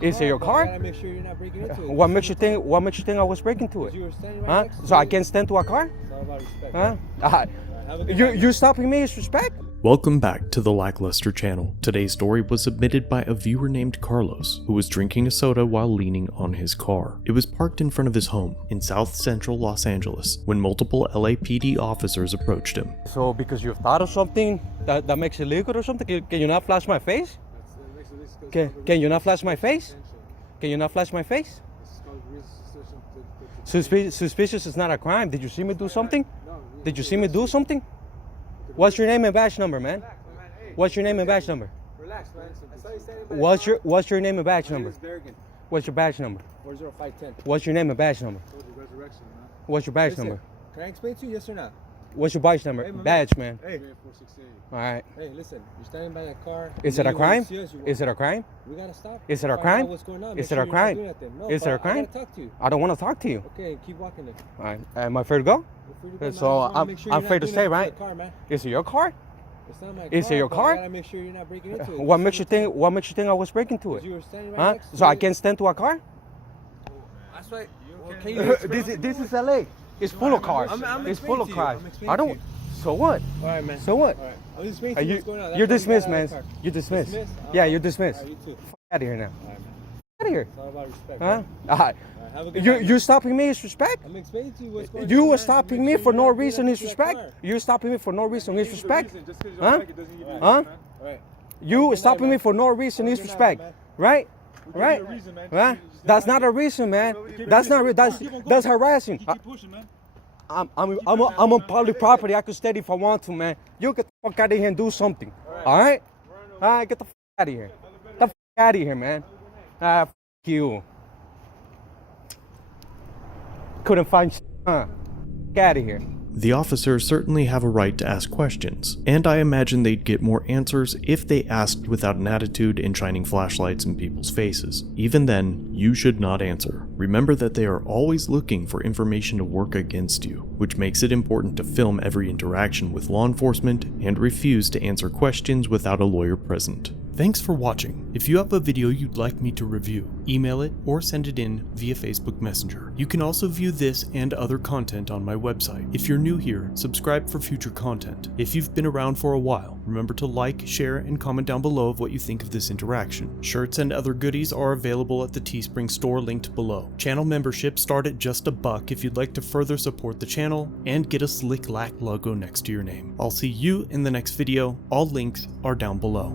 Is it your car? I gotta make sure you're not breaking into it. What makes you think? What makes you think I was breaking into it? You were standing right next to So I it. can't stand to a car? It's all about respect. Huh? Have a good night. You stopping me is respect? Welcome back to the Lackluster channel. Today's story was submitted by a viewer named Carlos, who was drinking a soda while leaning on his car. It was parked in front of his home in South Central Los Angeles when multiple LAPD officers approached him. So because you've thought of something that makes it legal or something, can you not flash my face? Can you not flash my face? Can you not flash my face? Suspicious is not a crime. Did you see me do something? Did you see me do something? What's your name and badge number, man? What's your name and badge number? Relax, man. What's your name and badge number? What's your badge number? 40510. What's your name and badge number? Resurrection, man. What's your badge Listen, number? Can I explain to you, yes or no? What's your badge number? Hey, my Badge, man. Hey. All right. Hey, listen. You're standing by that car. Is it a crime? Is it a a crime? We gotta stop. Is it a Find out crime? What's going on? Is Make it a sure you're not crime? doing nothing. No, Is it but a crime? I gotta talk to you. I don't want to talk to you. Okay, keep walking then. All right. Am I fair to go? You're free to go, man. So I just wanna I'm make sure I'm you're fair not to doing stay, nothing to right? the car, man. Is it your car? It's not my Is it car, your but car? I gotta make sure you're not breaking into it. What makes you think? What makes you think I was breaking to it? You were standing right Huh? next to So I it. can't stand to a car? That's right. Well, can you This is LA. It's full of cars. I'm It's full of explaining to you. cars. I'm explaining I to don't. you. So what? All right, man. So what? All right. I'm just explaining to you what's going on. That's You're why you dismissed, got out man. of the car. You're dismissed. Dismissed? Yeah, you're dismissed. All right, you too. Out of here now. All right, man. Out of here. It's all about respect. Huh? man. All right. All right, have a good night, You stopping me is respect? I'm explaining to you what's going on. You were man. stopping Make me sure for you're no not doing reason nothing is to the respect? car. You're stopping me for no reason is respect? Huh? All Huh? right. You stopping me for no reason is respect, right? Right? Huh? That's not a reason, man. That's not. That's harassing. I'm on public property. I could stay if I want to, man. You get the fuck out of here and do something. All right? All right, get the fuck out of here. Get the fuck out of here, man. Fuck you. Couldn't find shit, huh? Get out of here. The officers certainly have a right to ask questions, and I imagine they'd get more answers if they asked without an attitude and shining flashlights in people's faces. Even then, you should not answer. Remember that they are always looking for information to work against you, which makes it important to film every interaction with law enforcement and refuse to answer questions without a lawyer present. Thanks for watching. If you have a video you'd like me to review, email it or send it in via Facebook Messenger. You can also view this and other content on my website. If you're new here, subscribe for future content. If you've been around for a while, remember to like, share, and comment down below of what you think of this interaction. Shirts and other goodies are available at the Teespring store linked below. Channel memberships start at just $1 if you'd like to further support the channel and get a slick Lack logo next to your name. I'll see you in the next video. All links are down below.